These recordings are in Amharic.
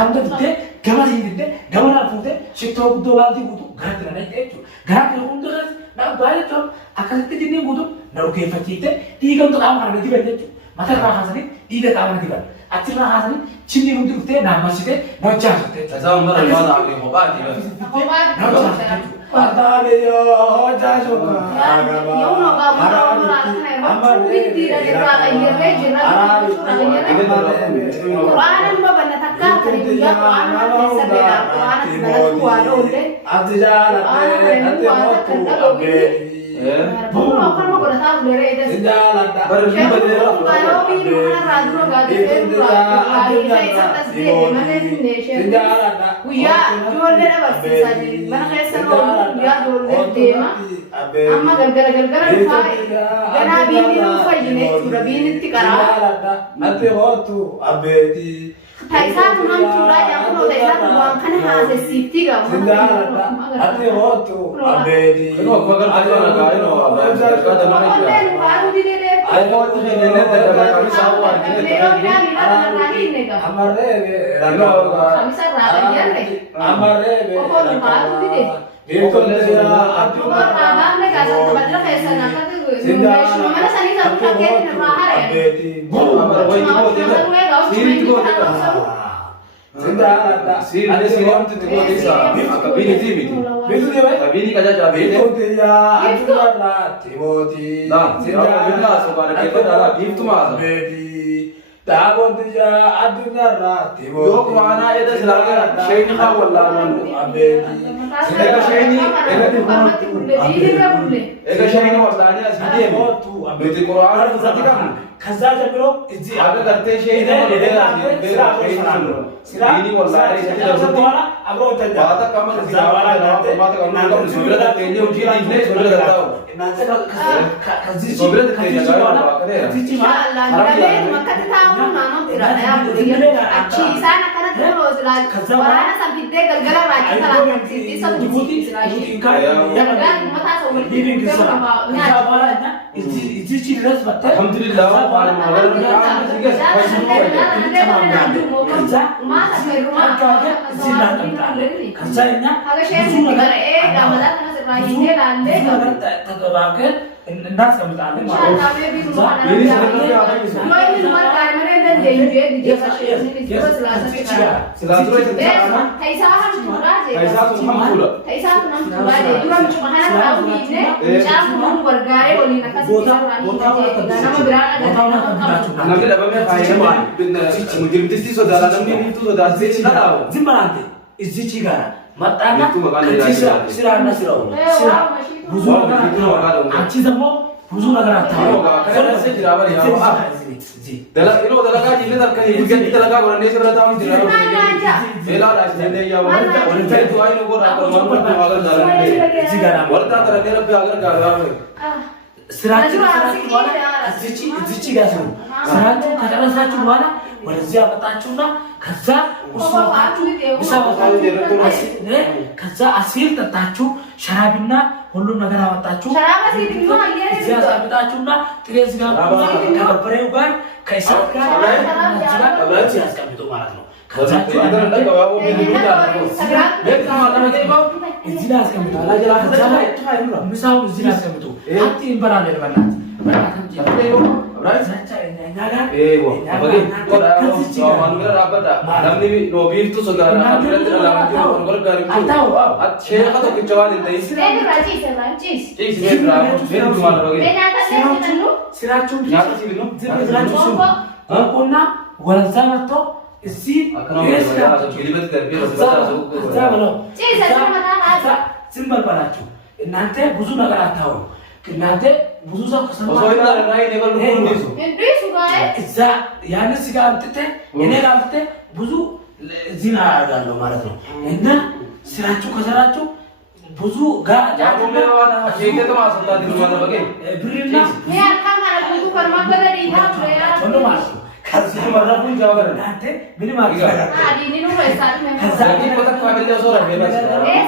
Kamu tuh gambar ini deh, gambar apa tuh? Situ dua kali butuh, garak dengan itu. Garak dengan itu kan, nah banyak tuh. Akan itu jenis butuh, nah oke fakir tiga untuk kamu ada di bawah itu. Mata rahasa nih, tiga kamu di bawah. Akhir rahasa nih, cini untuk itu, nama sih deh, nocah deh. Saya umur lima tahun, hoba di Hoba di Ada yo, hoja juga. Yo no kamu amar binti dari berapa year jenah Quran ba bana takka kare ya Quran se bela Quran bala tua donde Atijara ate motu abe. Puro kan mo kora tahu dere itu Sinjala ta. Kalau ini mana radro gak ada mana Indonesia. Kuya jual dere pasti saja. Mana kayak seru dia jual tema. Amma gara-gara fai. Gana bini lupa ini sudah bini tikara. Ate motu abedi. Taisa tunam curah yang kuno taisa tuang kan hasil sifti gak. Ate motu abedi. Kalau bagal aja lah kan, kalau mana itu. Baru di dere. Ayo itu ini terkadang kami sawah ini. Amare, kami sarah ya le. Amare. Oh baru di dere. Itu dia. Cuma abang nih kasih tempat lah kayak sana kan tuh. Mana sani satu pakai di rumah ya. Amar boy itu dia. Sini itu dia. Sini ada sini om itu dia bisa. Kabini TV. Itu dia. Kabini kaja jadi. Itu dia. Itu adalah Timothy. Nah, sini apa bina sobat kita adalah beef tu mas. Tahun dia adunya rati. Dua kemana itu silakan. Sheni kau wallah abedi. Eka Sheni, eka Sheni wallahnya asli motu abedi Quran berarti kan. Kaza jabro izzi Aga करते Sheni ini wallah ini jadi dapat abro tanya बात कम zawala nate बात कम कम सुबह पहले उठी इसने सुबह करता हूँ nate kazi सुबह दिखाई लगा बात करे zichi ma Lalu maka kita tahu nama tidak ya budaya. Aci sana karena terus warna sampai deh gara-gara lagi salah sisi satu sisi lagi. Kan mata sobat ini bisa zawalanya izzi ras batta alhamdulillah और मगर काम ठीक है kerja rumah kerjanya Kalau saya sih negara gambaran karena sebenarnya lande terkebakan nas kami tanya ini sebenarnya apa ini ini cuma kamera dan dia di jalan ini terus selasa itu kaisa harus murah aja kaisa tuh mampu kaisa tuh mampu aja juga cuma hanya tahu ini cara pun bergaya boleh nak kasih nama berada nanti dapat apa mungkin mesti saudara namanya itu saudara sih tahu zimbalante izicigara matana sira nasiro sira buzu anchi zamo buzu nagara tahu karena saya tidak apa ya dalam itu dalam kaji ini tak kaji bukan kita lakukan orang Indonesia berada di dalam bela rasanya ya wanita itu ayo gor aku mau agar dalam ini izicigara wanita terkena agar garam siratu izicigara siratu kadang siratu mana ወደዚያ መጣችሁና ከዛ ውስጥ ከዛ አሲር ጠጣችሁ ሸራብና ሁሉም ነገር አወጣችሁ እዚያ ሳብጣችሁና ጥሬ ስጋ ከበሬው ጋር ከእሳት ጋር ያስቀምጡ ማለት ነው። ከዛ እዚህ ላይ አስቀምጡ። ምሳውን እዚህ ላይ አስቀምጡ። አቲ እንበላለን በላት እናንተ ብዙ ነገር አታውሩ እናንተ ብዙ ሰው ከሰማችሁ እዛ ያን ስጋ አምጥተ እኔ አምጥተ ብዙ ዚና አደርጋለሁ ማለት ነው እና ስራችሁ ከሰራችሁ ብዙ ጋር ያቆመዋና ሸይከተ ማሰጣት ይማና በቀ ብሪና ያ ካማራ ብዙ ከርማበለ ዲታ ወንዶ ማለት ነው ከዛ ማራፉ ጃወረ አንተ ምን ማለት አዲኒ ነው ወይሳት ነው ከዛ ይሄ ወጣ ካበለ ሶራ ፌመስ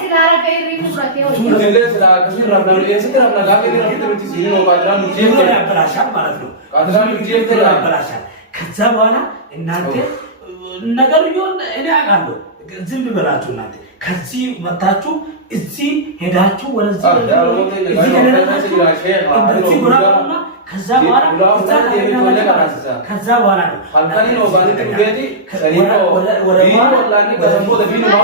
ሲላራ ከይሪ ሙራቴ ሆይ ሱለ ስራ ከስራ ነው የስራ ነው ጋር ነው ሲሪ ነው ባድራን ጄም ያበላሻል ማለት ነው አድራን ጄም ያበላሻል ከዛ በኋላ እናንተ ነገሩ ይሁን እኔ አውቃለሁ። ዝም ብላችሁ እናንተ ከዚህ መጣችሁ እዚህ ሄዳችሁ ወደዚህ እንደዚህ ጉራማ ከዛ በኋላ ነው አልካኒ ነው ባንተ ቤቲ ሰሪኖ ቢኖ ወላኒ ከሰቦ ቢኖ ነው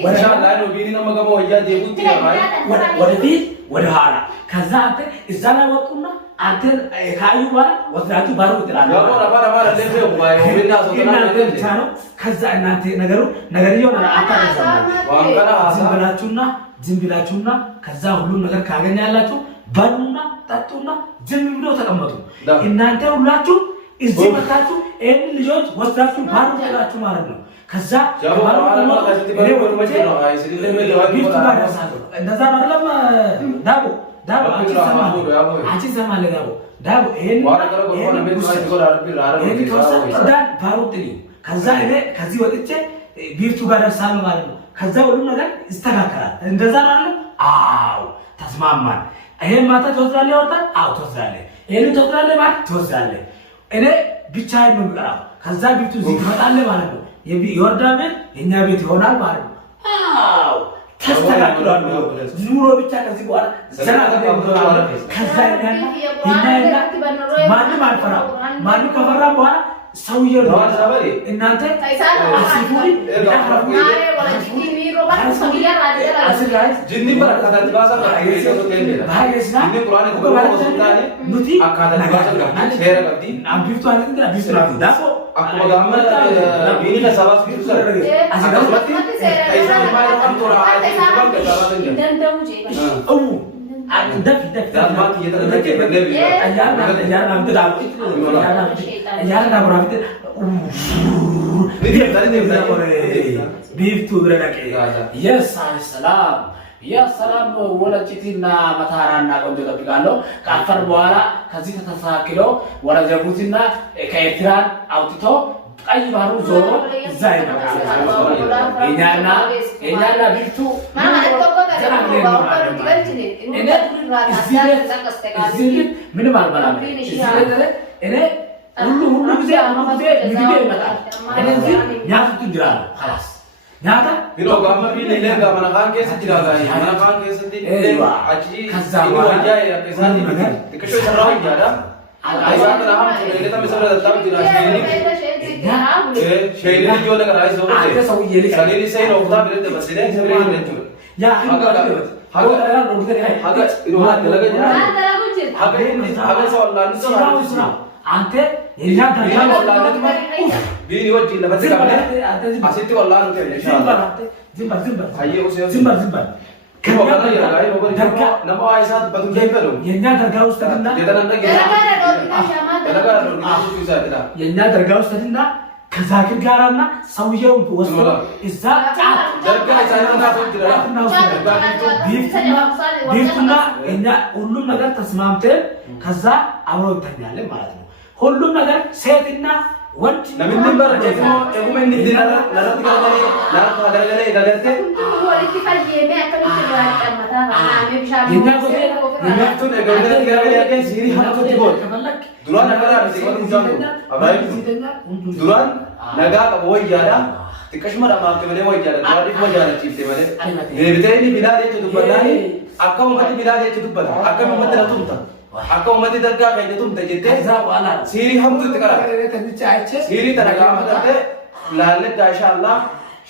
ኢንሻአላህ ነው ቢኒ ነው መገሞ ወያ ዴቡቲ ያማይ ወደፊት ወደ ኋላ ከዛ አንተ እዛ ላይ ወጡና አንተ ካዩ በኋላ ወስዳችሁ ባሩ ይጥላሉ ያው አባራ ለዚህ ወይ ወብና ሶተና ነው ከዛ እናንተ ነገርየው ዝም ብላችሁና ከዛ ሁሉም ነገር ካገኛላችሁ በሉና ጠጡና ዝም ብሎ ተቀመጡ። እናንተ ሁላችሁ እዚህ መጣችሁ ይሄን ልጆች ወስዳችሁ ባሩ ይጥላችሁ ማለት ነው። ከዛ ባሩ እንደዛ አይደለም ዳቦ አንቺ ሰማለህ ዳቦ ይሄን ባሩ ጥሊ ከዛ እኔ ከዚህ ወጥቼ ቢፍቱ ጋር ደርሳለሁ ማለት ነው። ከዛ ሁሉ ነገር ይስተካከላል። እንደዛ አይደለም? አዎ ተስማማን። ይሄን ማታ ትወስዳለህ ይወጣል? አዎ ትወስዳለህ። ይሄን ትወስዳለህ ማለት ትወስዳለህ። እኔ ብቻዬን ነው የምቀራው። ከዛ ቢፍቱ እዚህ ትመጣለህ ማለት ነው። የወርዳ ቤት የኛ ቤት ይሆናል ማለት ነው። አዎ ተስተካክሏል። ኑሮ ብቻ ከዚህ በኋላ ዘና ከዛ ማንም አልፈራም። ማንም ከፈራ በኋላ ሰውዬው ነው እናንተ አሲፉሪ ጅኒ በረከታት ባሳ ባይስና ኑቲ ሸረቀቲ አምቢፍቱ አለንደ አምቢፍቱ ዳፎ አኩማ ጋመ ቢኒ ከሰባስ ቢቱ ሰረ አሰቀስመቲ አይሳ ማይራም ቶራ አይሳን ከሰባስ እንደንደሙ ጄ ኦ دف دفات يتردد بالنبي أيارنا متدعو أيارنا برافت بيفتو درناك يا سلام ولا جتنا متهارنا كنت تبيكالو كافر بوالا كذي تتساكلو ولا جبوتنا كيتران أوتيتو أي بارو زورو زاي إننا بيفتو ምንም አልበላም። እኔ ሁሉ ጊዜ ምግብ ይመጣል። እነዚህ ኛቱ እንጀራለሁ خلاص ኛታ ቢሮ ጋማ ቢለ ለጋ ማናካን ከስ ይችላል ማናካን ከስ እንዴ አጂ ከዛ ወጃ ያከሳኒ ትከሾ ሰራው ይያዳ አይዛት ረሃም ለለታ መሰረ ተጣው ይችላል ሸይኒ ልጅ ወለ ከራይ ሰው ሰሌኒ ሰይ ነው ታ ብለ ተበሰለ ሰብሬ ነው ያ haga iroha dalaganya haga sawallan ante yeya dalaganya wallan tuma bini wajhi labati kamne asitti wallan te inshallah zimbar ayye use zimbar kama ya gai mobar nama aisat batu jaytalo yenya darga ustadinda dalaga do ni bisa tira yenya darga ustadinda ከዛክር ጋራና ሰውየው ወስዶ እዛ ደርጋ ሳይሆንና ቢፍቱና እኛ ሁሉም ነገር ተስማምተን ከዛ አብረው እንተኛለን ማለት ነው። ሁሉም ነገር ሴትና ወንድ ለምን በረጀት ነው እጉመን ዲናራ ለራት ጋር ለራት ሀገር ገለተ ወልቲ ፈየሜ አከሚት ያቀመጣ የኛ ጎቴ የማፍቱ ነገር ጋር ያገኝ ሲሪ ሀቶ ይጎል ዱራን ነገር አርሲቆን እንጃው አባይ ዱራን ነጋ ቀቦይ ያዳ ትከሽመራ ማከመለ ወይ ያዳ ዱራን ወጃለ ቺፍቴ በለ የብተይኒ ቢላዴ ተዱበላኒ አከሙ መት ቢላዴ ተዱበላ አከሙ መት ለቱምታ አከሙ መት ደርጋ ከይደቱም ተጀተ ሲሪ ሀምቱ ተቀራ ሲሪ ተረጋ መተ ላለ ኢንሻአላህ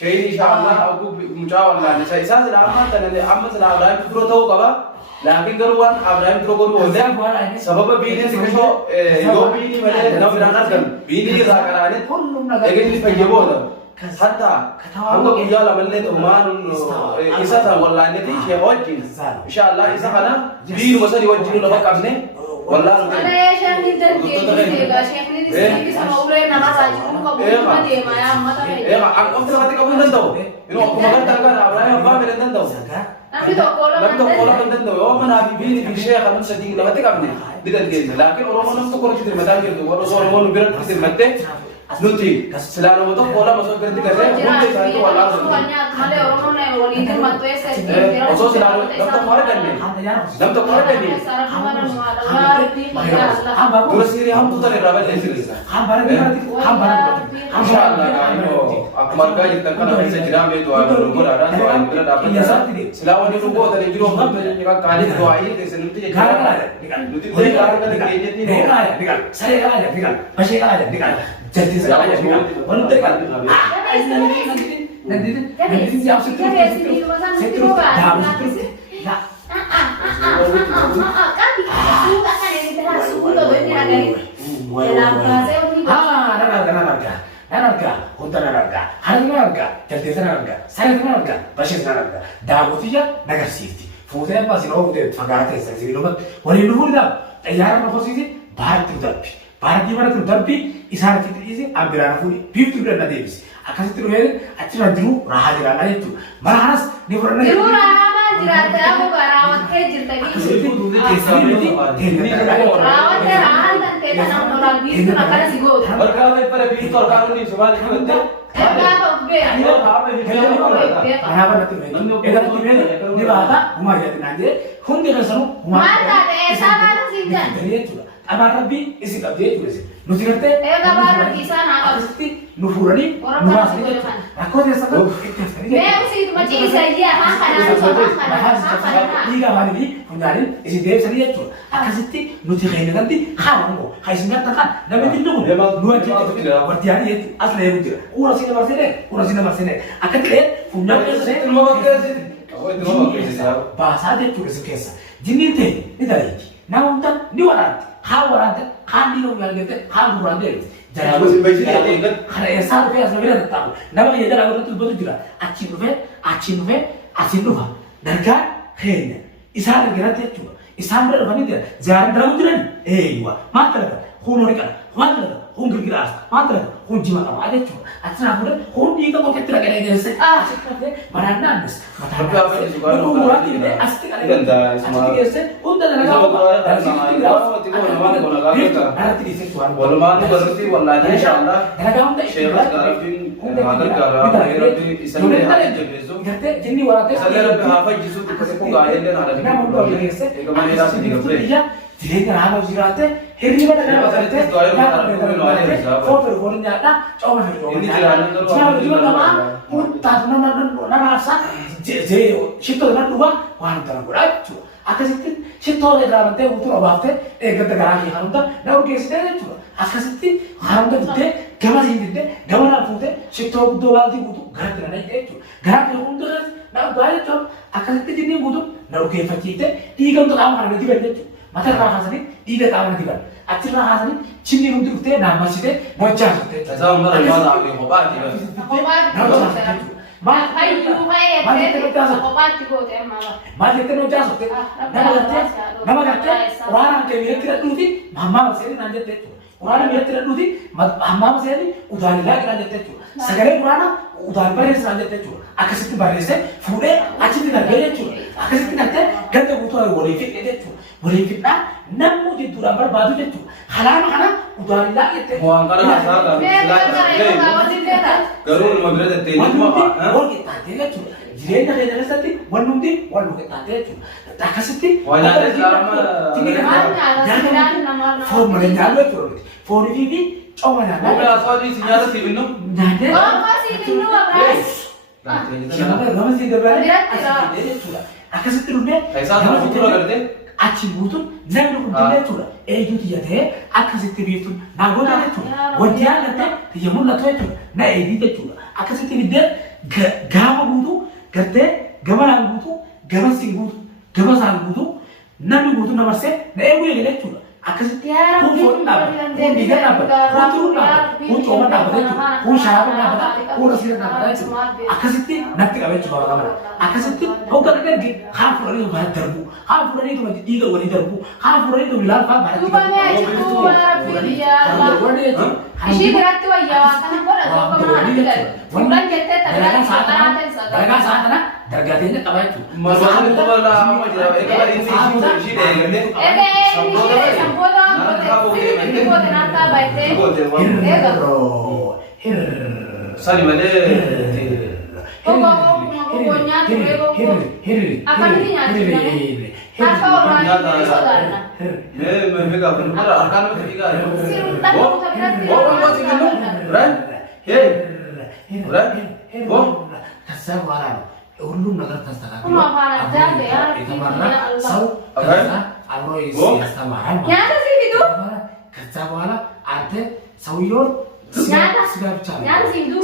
ሸይኒ ኢንሻአላህ አቡ ሙጫ ወላ ለሳይሳ ስለአማ ተነለ አመት ለአብራን ድሮ ተው ቀባ لكن قروان أبراهيم تروبون وده سبب بيني سكشو يوبيني ملأ نو بيرانا كم بيني راكرانه لكن يفيجبوا ده حتى أنو كيا لملة تومان إيسا ثا والله نتي شيء واجين إن شاء الله إيسا خنا بين مسألة واجين لما كمنه والله أنا شيخ نيدن كيا شيخ نيدن سماورة نما ساجون كابون ما دي ما يا أمة تاني إيه أكمل هذا كابون دندو إنه أكمل هذا كابون أبراهيم أبا بيرن دندو نبي تقول لك دندو يوم أنا بيبين في شيء خلنا سدين لما تكمل بدن جيل لكن أروما نم تقول كتير مدان كتير ورسول الله نبيرن كتير مدة nuti selalu betul pola masuk kerja kerja mungkin saya itu walau malee oromoo na waliin dhimmattu eessa osoo selalu namtok kemarin kan nih namtok kemarin kan nih terus ini ham tuh tadi rapat dari sini Insyaallah kamu aku marga kita kan bisa jiram itu ada rumah ada doa kita dapat selalu di rumah tadi di rumah tadi kita kali doa ini di sini tuh nanti boleh kan kayaknya ini saya kan pasti kan jadi saya nanti siap Para di mana tu tapi isar kita isi ambil anak fuli, piu dan nanti bis. Akan itu loh, acara dulu raha jalan itu. Malas ni pernah. Dulu raha jalan aku barawat ke cerita gitu. Rawat ke raha dan ke tanam orang bis tu nak ada sih got. Kalau pada bis tu kalau ni semua ni betul. Apa nanti? Eda tu ni baca, rumah jadi nanti. Hundi kesan rumah. Mana deh, sama sih kan. Anak Rabbi isi kabeh itu sih. Nuti kate. Kabar di sana apa? Pasti nufurani. Numas ini. Aku desa kan. Sih macam saja. Iga mari punyarin isi dia sendiri itu. Akasiti nuti kayak nanti kamu. Kayak singa takan. Nabi tindu. Dua juta bertiari itu asli itu. Kurang sini masih. Akan lihat punya saya rumah kerja. Bahasa dia tulis kisah. Jinin teh ini dari. Nauntan ni waran. Hawaran kan di rumah gitu, hawaran deh. Jangan Masih baik sih kan. Karena esal pe asal bela tahu. Nama ya jalan orang tu betul juga. Acin rupa. Dan kan, henya. Isar kira dia juga. Isam berapa ni dia? Jangan dalam tulen. Iwa. Mantap. Hunori kan. Mantap. Hungkir kiras. Mantap. Hunji macam ada juga. Acina pun hundi kan kau ketika kena dia se. Mana nangis. Tapi apa yang suka orang orang ini asli kali. Ganda semua. Asli dia Unda dalam apa? Dari situ nanti di situ. Walau mana berarti wallahi insyaallah. Syekh sekarang agar kalau Rabbi islam dia jebezu. Jadi warate. Saya Rabbi hafaz jisu kita pun gak ada dan ada. Kemana dah sini kerja. Jadi kerana jirate, hari mana kerana jirate, foto nyata, coba ini jalan terus. Siapa juga nama, muntah nama asa, situ nama dua, wanita berat. Akas itu situ ada dalam teh utur abate, kata garasi hantar, dah oke sudah itu. Akas itu hantar itu, gambar apa itu, situ dua lagi itu, garat mana itu, garat yang untuk nak bayar tu, akas itu jenis itu, dah oke fakir itu, tiga untuk apa ada di bawah itu. Mata rahasani tiga tahun nanti kan. Acil rahasani cini untuk kita nama sih deh bocah sih. Saya umur lima tahun hebat juga. Hai juga ya. Kopat juga tu emang. Masih itu bocah sih. Nama kata orang yang tidak dulu di mama masih nanti itu. Orang yang tidak dulu di mama masih udah lagi nanti itu. Sekarang orang udah baris nanti itu. Akas itu barisnya, fude acil tidak beri itu. Akas itu nanti ganti butuh boleh fit itu. Boleh fitnah, namu di dua berbadu itu. Halam udah lagi itu. Mau angkat asal kan? Garun mau berada di mana? Oh kita dia itu. Jadi nak satu, warnung kita itu. Tak kasih. Wajah dia selama. Tinggi kan? Jangan. Form menjaga itu. Form ini cuma nak. Mau asal di sini ada si minum. Nanti. Oh masih minum apa? Siapa nama sih depan? Asal itu. Akas itu rumah. Saya sama itu lah kerja. Aci butuh, jangan lupa dia tu lah. Itu dia deh, akan setiap itu, nagoda itu, wajah nanti dia mula tu itu, na itu tu lah. Akan setiap dia, gama butuh, kerte, gama butuh, gama sing butuh, gama sang butuh, nabi butuh nama se, na itu dia tu lah. Akan setiap pun apa, pun dia apa, pun turun apa, pun cuma apa itu, pun syarab apa, pun rasir apa itu. Akan setiap nanti kami coba kamera. Akan setiap, kau kan lagi, hafur ini banyak terbu. Hafur itu macam tiga orang terbu. Hafur itu bilang apa? Cuma ni aja tu, orang pilih ya. Ishi biratti wayyaa kana godha tokko mana hanga. Fuulan jettee tajaajila saatanaatan dalagaa saatana dargaateenya qaba jechuudha. Masaan itu malah amma jira. Egaa inni ishii deeggartee. Samboota gootee naataa baay'ee. Sani malee. Pokoknya akaknya nyari. Harga orang soalnya. Mereka benar akan bertiga. Siruntak orang masih minum, Ran? Ran? Kesabaran. Ulun nagar kesabaran. Cuma aja ya. Itu mana? Sau. Karena aloi kesabaran. Nyata sih itu. Kesabaran arte sauyor. Nyata. Nyata sih itu.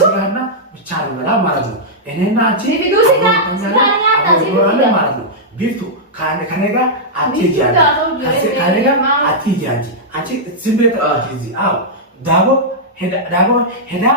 Karena bicara malah marah. Ini nanti. Itu sih kan. Nyata sih itu. Gitu. Kanega ati janji. Kanega ati janji. Anci simple ati janji. Dabo heda